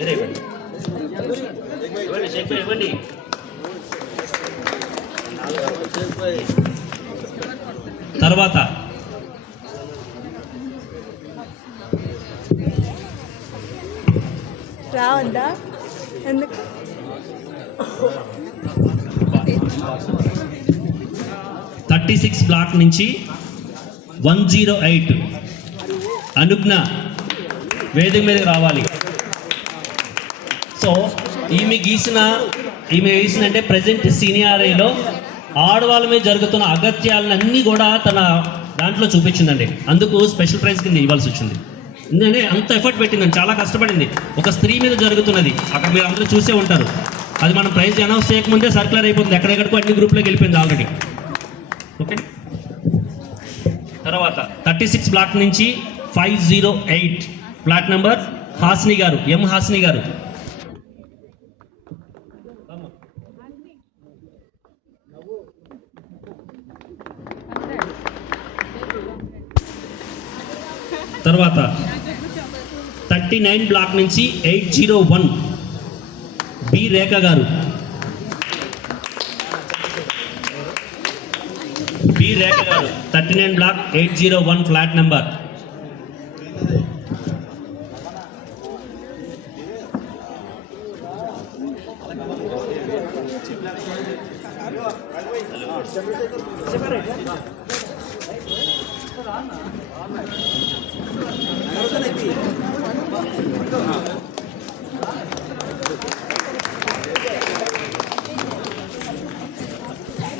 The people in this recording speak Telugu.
మీరే ఇవ్వండి. ఇవ్వండి చెక్ ఇవ్వండి. తర్వాత. రావద్దా ఎందుకు? థర్టీ సిక్స్ బ్లాక్ నుంచి వన్ జీరో ఎయిట్. అనుజ్ఞ వేదిక మీదకి రావాలి. సో ఈమె గీసిన ఈమె గీసిన అంటే ప్రజెంట్ సీనియారీలో ఆడవాళ్ళ మీద జరుగుతున్న అగత్యాలన్నీ కూడా తన దాంట్లో చూపించిందండి. అందుకు స్పెషల్ ప్రైజ్ కింద ఇవ్వాల్సి వచ్చింది. ఎందుకంటే అంత ఎఫర్ట్ పెట్టిందండి. చాలా కష్టపడింది. ఒక స్త్రీ మీద జరుగుతున్నది. అక్కడ మీరు అందరూ చూసే ఉంటారు. అది మనం ప్రైజ్ అనౌన్స్ చేయకముందే సర్క్యులర్ అయిపోతుంది. ఎక్కడెక్కడికో అన్ని గ్రూప్లోకి వెళ్ళిపోయింది ఆల్రెడీ ఓకే తర్వాత థర్టీ సిక్స్ బ్లాక్ నుంచి five zero eight flat number Hasini గారు ఎం హాసిని గారు. తర్వాత థర్టీ నైన్ బ్లాక్ నుంచి eight zero one. B Rekha గారు. బి రేఖ గారు. Thirty nine block eight zero one flat number. చెప్పారు